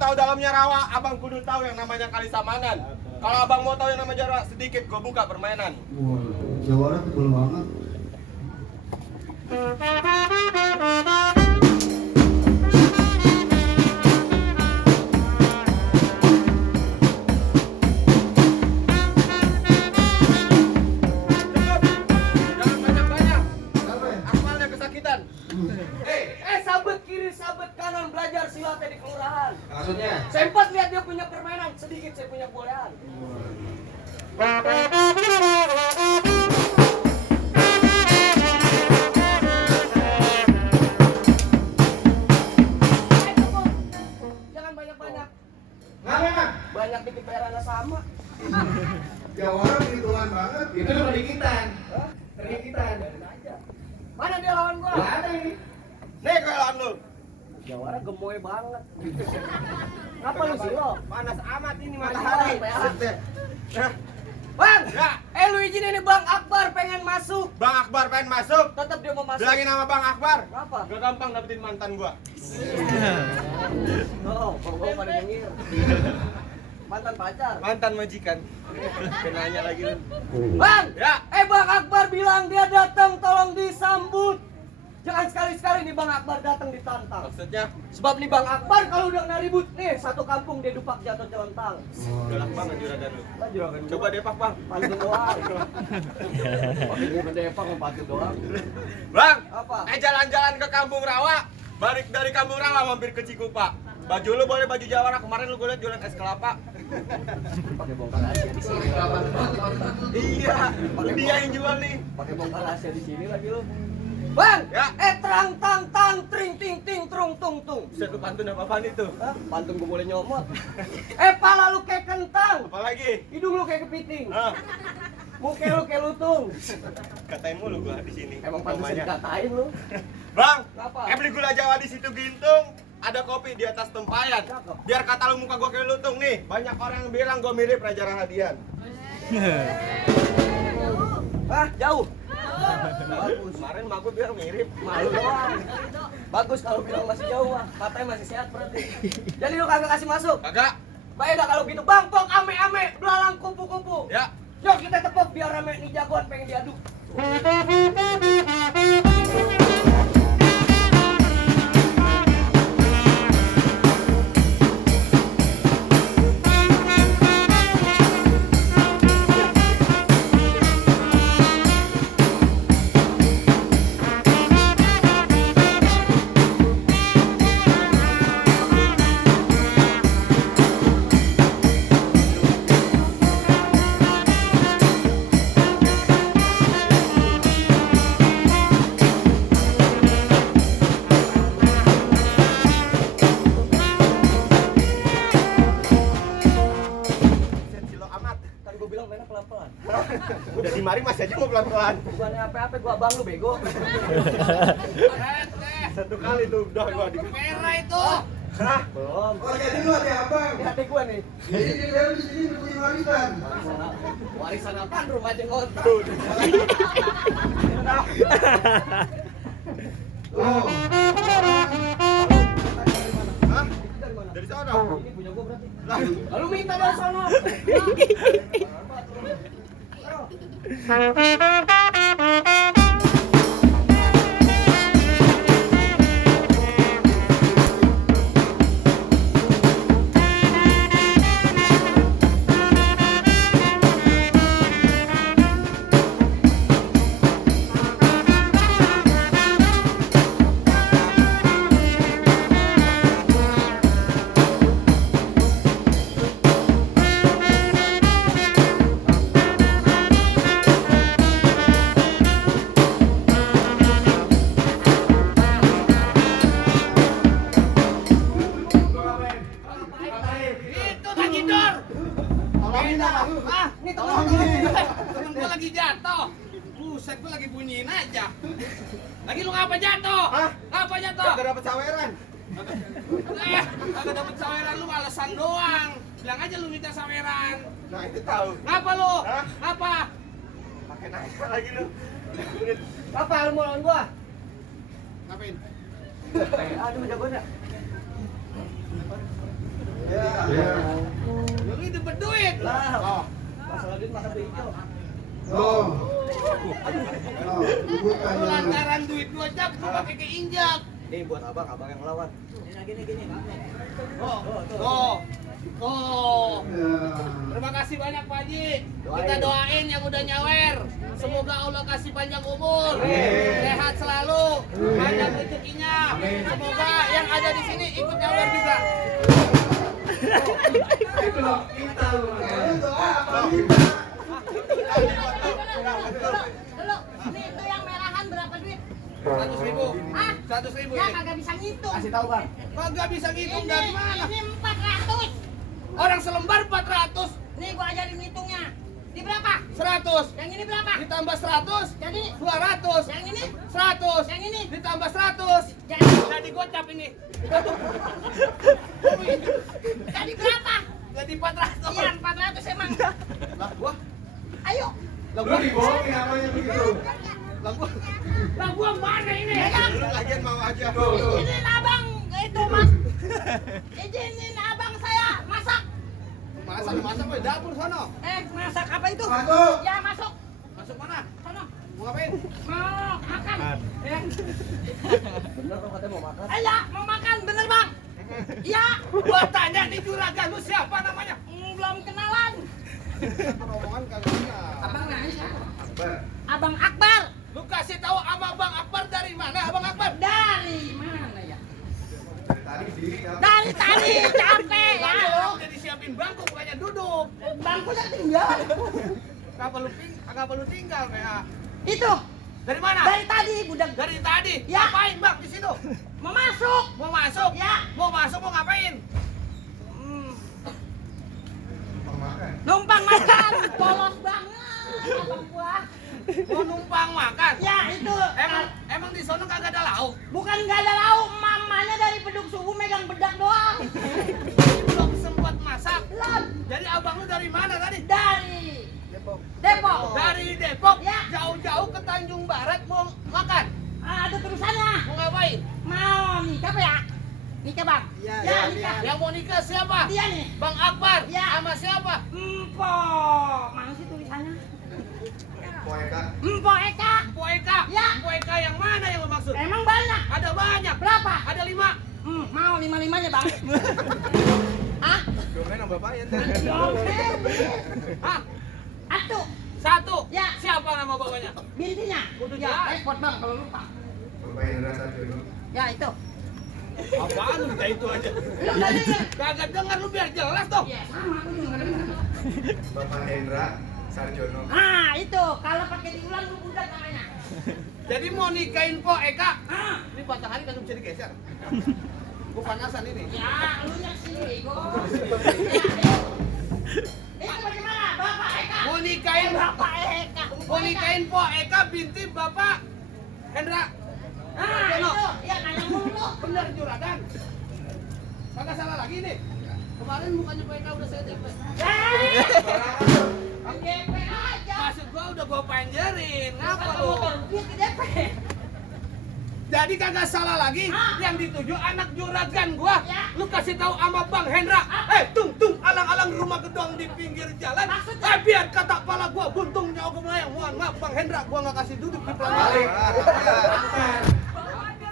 tahu dalamnya rawa, abang kudu tahu yang namanya Kali Samanan. Kalau abang mau tahu yang namanya jarak sedikit, gua buka permainan. Wah, jawara tebel banget. Jangan banyak-banyak. Akmalnya kesakitan. Sabet kiri, sabet kanan, belajar silat di kelurahan. Maksudnya? Sempat lihat dia punya permainan, sedikit saya punya bolehan. Jangan banyak-banyak. Ngapa? Banyak dikit bayarannya sama. Jawara perhitungan banget. Itu udah pedikitan. Hah? Pedikitan. Biarin aja. Mana dia lawan gua? Nggak ada ini. Nih kayak lu. Jawara gemoy banget. Ngapa lu sih lo? Panas amat ini matahari. matahari. Bang! Ya, Lu izin ini Bang Akbar pengen masuk. Bang Akbar pengen masuk. Tetap dia mau masuk. Bilangin nama Bang Akbar. Kenapa? Gak gampang dapetin mantan gua. Oh, gua pada nyengir. Mantan pacar. Mantan majikan. Kenanya lagi lu. Bang! Ya. Bang Akbar bilang dia datang, tolong disambut. Jangan sekali-sekali nih Bang Akbar datang ditantang. Maksudnya Sebab nih Bang Akbar kalau udah kena ribut nih, satu kampung dia dupak jatuh celentang. galak banget juragan lu. Lah juragan Coba depak bang. pantun doang. Pakai gua depak mau pantun doang. Bang. Apa? Jalan-jalan ke Kampung Rawa. Balik dari Kampung Rawa mampir ke Cikupa. Baju lu boleh baju Jawara. Kemarin lu gue liat jualan es kelapa. Pakai bongkar rahasia di sini. Iya. Dia yang jual nih. Pakai bongkar rahasia di sini lagi lu. Bang! Ya. Terang tang tang tring ting ting trung tung tung. Bisa tuh pantun apa-apaan itu? Hah? Pantun gua boleh nyomot. Pala lu kayak kentang. Apalagi? Hidung lu kayak kepiting. Ah, Muka lu kayak lutung. katain mulu gua di sini. Emang pantas Namanya. dikatain lu. Bang, Kenapa? beli gula Jawa di situ Gintung. Ada kopi di atas tempayan. Cakep. Biar kata lu muka gua kayak lutung nih. Banyak orang yang bilang gua mirip Raja Rahadian. Hah? Jauh? Bagus. Kemarin mak gua bilang mirip. Malu doang. Bagus kalau bilang masih jauh, matanya masih sehat berarti. Jadi lu kagak kasih masuk. Kagak? Baik dah kalau gitu. Bang, pok ame-ame, belalang kupu-kupu. Ya. Yuk kita tepuk biar rame nih jagoan pengen diaduk. Silo amat. Kan gua bilang mainnya pelan-pelan. Udah di mari masih aja mau pelan-pelan. Bukannya apa-apa gua abang lu bego. Satu kali tuh udah gua di Merah itu. Hah? Belum. Oh, jadi lu ada abang. Ini hati gua nih. Jadi dia di sini punya warisan. Warisan apaan rumah jenggot? Tuh. Oh, Hah? Dari mana? Dari sana. Ini punya gua berarti. Lah, Lalu minta dari sana. Itu tak gidor. Ini tolong. Temen gua lagi jatuh. Buset, gua lagi bunyiin aja. Lagi lu ngapa jatuh? Hah? Ngapa jatuh? kagak dapet saweran. Kagak dapet saweran lu alasan doang. Bilang aja lu minta saweran. Nah, itu tahu. Ngapa lu? Hah? Ngapa? Pakai nanya lagi lu. Apa lu mau lawan gua? Ngapain? Aduh jagoan ya. Ya. Lu ini berduit. Lah, masalah duit masa begitu. Oh. Oh, bukan Lu yang lantaran duit gua cap, gua pakai keinjak. Nih buat abang yang lawan. Gini. Oh. Ya. Terima kasih banyak Pak Haji. Kita doain yang udah nyawer. Semoga Allah kasih panjang umur, sehat selalu, banyak rezekinya. Semoga yang ada di sini ikut nyawer juga. Itu loh, kita loh. Doa apa kita? Dulu, ini itu yang merahan berapa duit? 100.000. Hah? 100.000 Ya ini. kagak bisa ngitung. Kasih tahu bang. Kagak bisa ngitung dari mana? Ini 400. Orang selembar 400, Nih gua ajarin ngitungnya. Ini berapa? 100. Yang ini berapa? Ditambah 100, Jadi 200. yang ini? 100. Yang ini? Ditambah 100. Jadi gocap ini. Jadi berapa? Jadi 400. Iya 400 emang. Lah gua, Ayo. lah Lu gua, dibohongin namanya begitu. lah gua mana ini? Lu lagian mau aja. Izinin abang itu mas. Izinin abang saya masak. Masak weh, dapur sono. Masak apa itu? Masuk. Ya masuk. Masuk mana? Sono. Mau ngapain? Mau makan. Bener dong katanya mau makan. Iya mau makan bener bang. Iya. Gua tanya nih juragan lu siapa namanya? Belum kenalan. Rombongan kagak kenal. Abang nanya siapa? Akbar. Abang Akbar. Lu kasih tahu sama Bang Akbar dari mana, Abang Akbar? Dari mana ya? Dari tadi sendiri ya. Dari tadi capek ya. Tadi orang udah disiapin bangku, bukannya duduk. Bangkunya tinggal. Kenapa lu tinggal, PA? Itu Dari mana? dari tadi budak. Dari tadi. Ya. Ngapain, Bang, di situ? Mau masuk. Mau masuk? Ya. Mau masuk mau ngapain? Pemakan. Numpang makan. Polos banget abang gua. Mau numpang makan? Ya itu. Emang di sono kagak ada lauk? Bukan gak ada lauk. Mamanya dari beduk subuh megang bedak doang. Belum sempat masak. Belum. Jadi abang lu dari mana tadi? Dari Depok. Dari Depok. Ya. Jauh-jauh ke Tanjung Barat mau makan. Ada terusannya. Mau ngapain? Mau nikah apa ya? Nikah bang? Iya, Ya iya, nikah. Yang mau nikah siapa? Dia nih. Bang Akbar. Ya. Sama siapa? Empo. Mana sih tulisannya? Poeka. Empo Eka. Empo Eka. Ya. Empo Eka yang mana yang lu maksud? Emang banyak. Ada banyak. Berapa? Ada 5. Mau lima-limanya bang. Hah? Domain sama bapak ya. Dompet. Hah? Atuh. 1. Ya. Siapa nama bapaknya? Bintinya. Kudu Ya, jelas. repot bang kalau lupa. Bapak Hendra Sarjono. Ya itu. Apaan lu minta itu aja? Lu nggak denger? Kagak dengar lu biar jelas dong. Iya sama aku juga nggak denger. Bapak Hendra Sarjono. Ah itu kalau pakai diulang lu budak namanya. Jadi mau nikahin Po Eka. Ah. Ini matahari kagak bisa digeser. Gua panasan ini. Ya lu nya sini bego. Itu bagaimana Bapak Eka? Mau nikahin Bapak Eka. Mau nikahin Po Eka binti Bapak Hendra. Ah itu. Ya nanya mulu. Bener juragan. Kagak salah lagi nih. Kemarin mukanya Po Eka udah saya DP. DP aja. Maksud gua udah gua panjerin. Ngapa Apa lu? duit di DP? Jadi kagak salah lagi. Ah. Yang dituju anak juragan gua. Ya. Lu kasih tahu sama Bang Hendra. Tung alang-alang rumah gedong di pinggir jalan. Maksudnya? Biar kata pala gua buntung nyawa gua melayang. Mohon maaf Bang Hendra, gua nggak kasih duduk di pelaminan. Balik.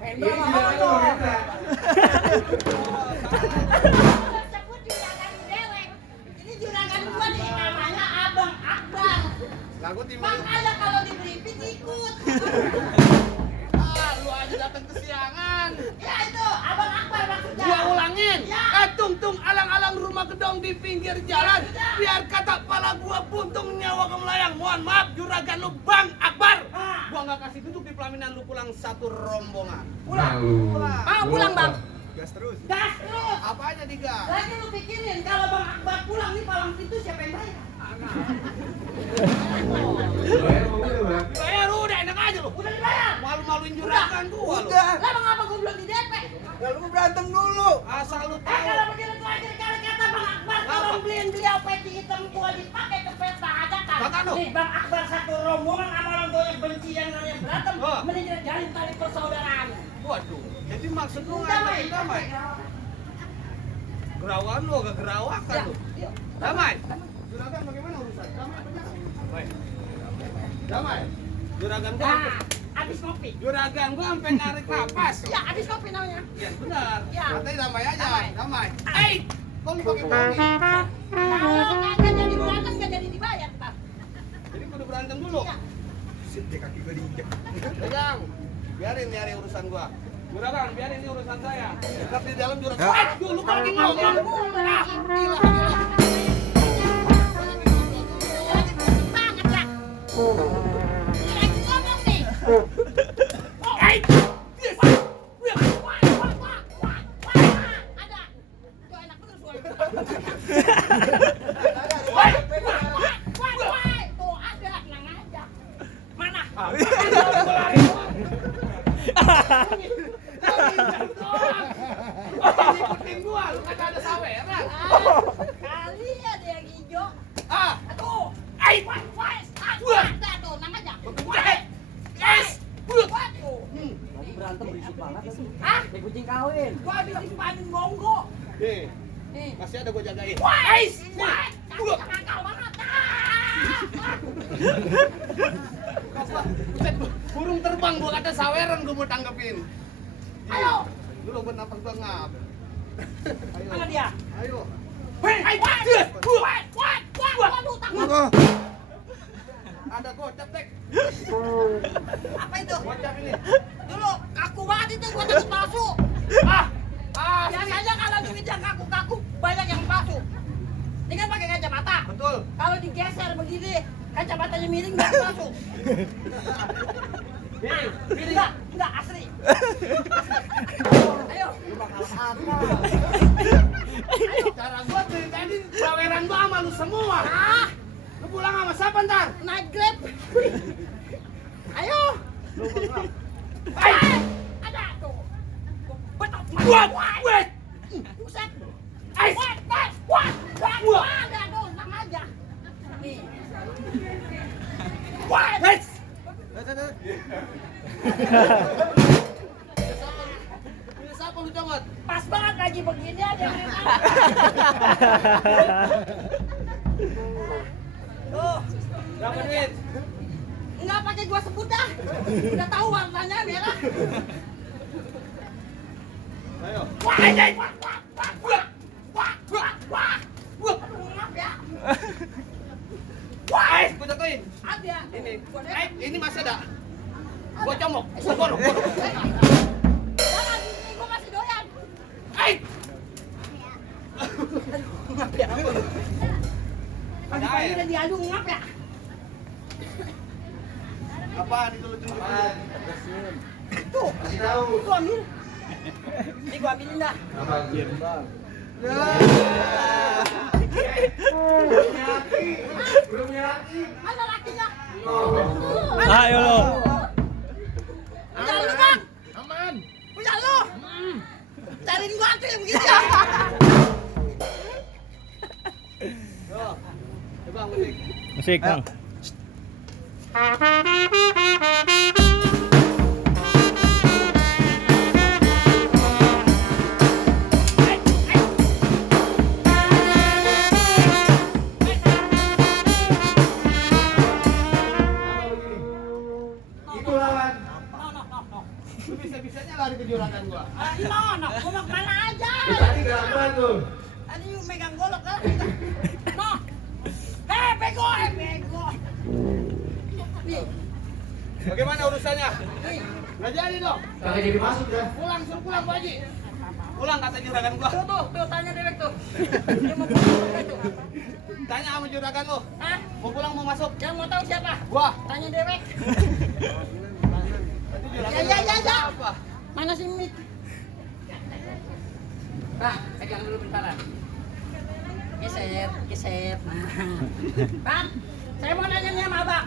Ini juga tuh Hendra. Sebut juragan dewek. Ini juragan gua nih namanya Abang Akbar. Lah gua timbang. Makanya kalau di briefing ikut. Lu aja datang kesiangan. Ya itu Abang Akbar maksudnya. Gua ulangin. Ya. Tung alang-alang rumah gedong di pinggir jalan. Biar kata pala gua buntung nyawa gua melayang. Mohon maaf juragan lu Bang Akbar. Ah. Gua nggak kasih duduk di pelaminan lu pulang satu rombongan. Pulang. Mau pulang bang? Gas terus. Gas terus. Apanya digas? Lagi lu pikirin kalau Bang Akbar pulang nih palang pintu siapa yang bayar? Bayar mobil, Bang. Bayar udah enak aja lu. Udah dibayar. Malu-maluin juragan gua lu. Lah mengapa gua belum di DP? Lalu mau berantem dulu. Asal lu Kalau tahu. begitu terakhir kali kata Bang Akbar tolong beliin beliau peci hitam gua dipakai ke pesta hajatan. Kata lu. Nih Bang Akbar satu rombongan sama orang tua yang benci yang namanya berantem, Oh. mending kita jalin tali persaudaraan. Waduh. Jadi maksud lu Damai, ngajakin damai? Gua Gerawan lu agak gerawakan Ya, lu. yuk. Damai. Juragan bagaimana urusan? Damai apa jangan? Baik. Damai. Juragan gua. Nah, habis kopi. Juragan gua sampai narik napas. Ya, habis kopi namanya. Iya, benar. Ya. Katanya damai aja. Damai. Damai. Kok lu pakai bohong? Kalau kagak jadi berantem nggak jadi dibayar, Pak. Jadi kudu berantem dulu. Iya. Sit deh kaki gue diinjak. Pegang. Biarin nyari urusan gua. Juragan, biarin ini urusan saya. Tetap di dalam juragan. Lu lagi ngomong. Ah, gila. Banget, Pak. Ini lagi ngomong nih. Ada. Tuh enak bener suara. Tuh ada, tenang aja. Mana? Ikutin gua, lu kagak ada saweran. Kali ada yang hijau. Ah, Aduh. Ada tuh, tenang aja. Waduh. Lagi berantem berisik banget sih. Hah? Kayak kucing kawin. Gua habis dipanin gonggo. nih, Nih. masih ada gua jagain. Kaki nakal banget. Buset, burung terbang gua kata saweran gua mau tanggepin. Ayo. Lu lo bernapas gua ngap. Ayo. Mana dia? Ayo. Waduh, takut. Ada gocap, Tek. Apa itu? Gocap ini. Dulu kaku banget itu, gua takut palsu. Biasanya kalau duit yang kaku-kaku banyak yang palsu. Ini kan pakai kacamata. Betul. Kalau digeser begini, kacamatanya miring nggak palsu. Miring. Enggak asli. Ayo. Cara gua dari tadi saweran gua sama lu semua. Ah, Lu pulang sama siapa ntar? naik Grab. Ayo. Lu ngap. Ada tuh. Betok. Buat. Buset. Ais. Ada tuh, tenang aja. Nih. Ais. Punya siapa lu comot? Pas banget lagi begini ada yang enak. Tuh, Berapa duit? enggak pakai gua sebut dah. Udah tahu warnanya merah. Ayo. Maaf ya. Ais, gua jatuhin. Ada. Ini. Gua Ini masih ada. Gua comok. Borok. Jangan, ini gua masih doyan. Ngap ya. Ada Pagi-pagi air. udah diadu ngap ya. Apaan itu lu tunjukin? Tuh, gua ambil. Ini gua ambilin dah. Mana lakinya? Ayo lo. Punya lu bang? Aman. Punya lu? Cariin gua tuh yang begitu ya. Coba musik. Musik, Bang. Itu lawan. No. Lu bisa-bisanya lari ke juragan gua. No. Gua mau kemana aja? Tadi gampang tuh. Tadi lu megang golok kan? No. Bego. Nih, Bagaimana urusannya? nih. Nggak jadi dong. Kagak jadi masuk ya. Pulang, suruh pulang Bu Haji. Pulang kata juragan gua. Tuh, tanya dewek tuh. Dia mau pulang tuh. Tanya sama juragan lu. Hah? Mau pulang mau masuk? Yang mau tahu siapa? Gua. Tanya dewek. Nanti juragan Ya. gua apa? Mana si Mik? Bah, pegang dulu bentaran. Geser. Nah. Bang, saya mau nanya nih sama abang.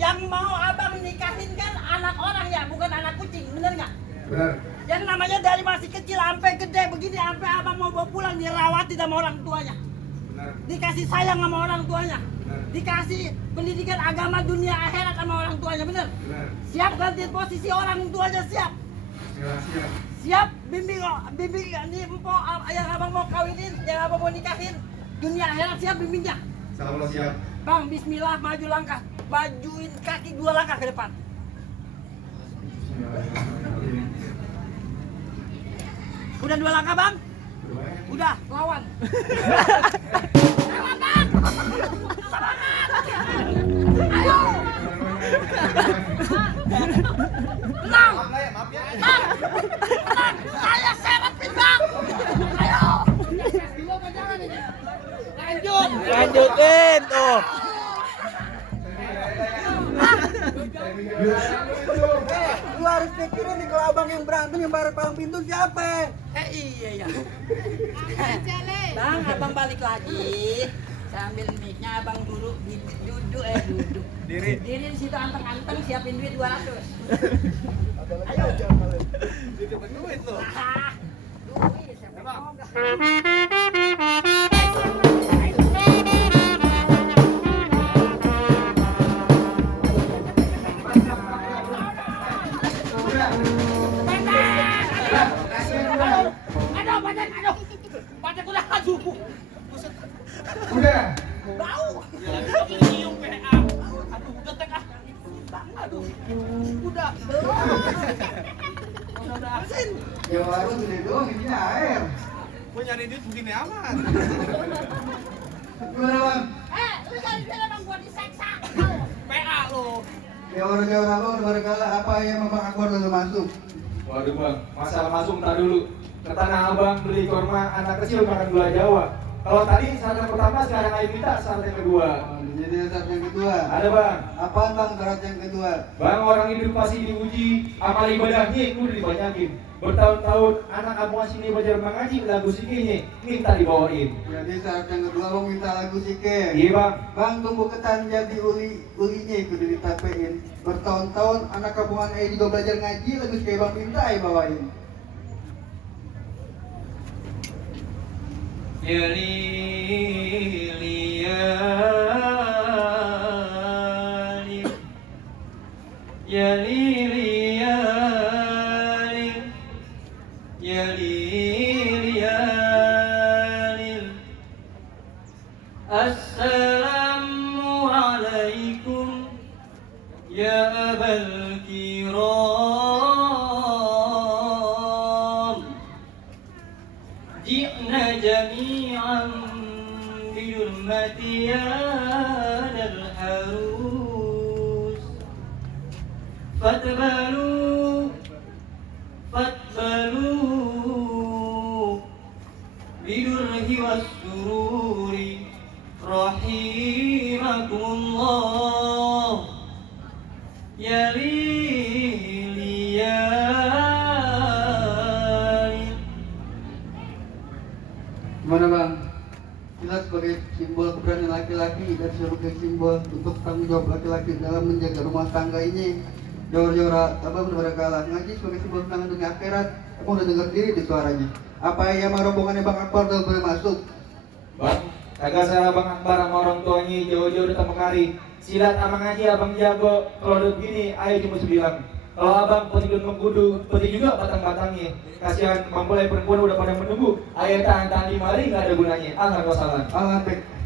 Yang mau abang nikahin kan anak orang ya, bukan anak kucing, bener nggak? Benar. Yang namanya dari masih kecil sampai gede begini, sampai abang mau bawa pulang dirawati sama orang tuanya. Benar. Dikasih sayang sama orang tuanya. Benar. Dikasih pendidikan agama dunia akhirat sama orang tuanya, bener? Benar. Siap ganti posisi orang tuanya, siap. Siap, bimbing ini empok yang abang mau kawinin, yang abang mau nikahin. Dunia akhirat siap bimbingnya. Insyaallah siap. Bang, bismillah maju langkah. Majuin kaki 2 langkah ke depan. Udah 2 langkah, Bang? Udah, lawan. Lawan, Bang. Semangat. Ayo. Tenang. Bang. Tenang. Saya serepin, Bang. Ayo. Lanjutin tuh. Lu harus pikirin nih kalau abang yang berantem yang bayar palang pintu siapa? Iya ya. Bang, abang balik lagi. Saya ambil mic-nya, abang duduk. Diri di situ anteng-anteng, siapin duit 200. Ayo. Duit tuh. Duit, siapa yang mau? Badan udah aduh. Udah. Bau. Nyium PA. Aduh, getek ah. Aduh. Udah. Udah asin. Ya baru gede doang ini air. Gua nyari duit begini amat. Gimana bang? Lu jangan bilang bang gua diseksa. PA lo. Ya orang abang udah kala apa yang Bang Akbar udah masuk? Waduh bang, masalah masuk ntar dulu. Ke tanah abang beli korma anak kecil makan gula Jawa. Kalau tadi syarat yang pertama, sekarang ayo minta syarat yang kedua. Jadi syarat yang kedua. Ada bang. Apaan bang syarat yang kedua? Bang, orang hidup pasti diuji, amal ibadahnya udah dibanyakin. Bertahun-tahun anak abang sini belajar mengaji, lagu sikinya minta dibawain. Jadi syarat yang kedua bang minta lagu sikir. Iya bang. Bang tunggu ketan jadi ulinya itu ditapein. Bertahun-tahun anak kabungan juga belajar ngaji, lagu sikir bang minta bawain. Assalamualaikum ya abal kiram, ji'na jami'an bihurmati ya dal harus, fatbalu bidurhi was sururi rahimakumullah ya liyali. Gimana bang? Kita sebagai simbol keberanian laki-laki dan sebagai simbol untuk tanggung jawab laki-laki dalam menjaga rumah tangga ini. Jawara abang udah kalah ngaji sebagai simbol kemenangan dunia akhirat. Abang udah dengar diri di suaranya. Apa yang rombongannya Bang Akbar udah boleh masuk? Bang, kagak salah Bang Akbar sama orang tuanya jauh-jauh datang kemari. Silat sama ngaji abang jago. Kalau udah begini, ayo cuma bilang. Kalau abang putih mengkudu, putih juga batang-batangnya. Kasihan mempelai perempuan udah pada menunggu. Ayo tahan-tahan di mari nggak ada gunanya. Alhamdulillah. Alhamdulillah.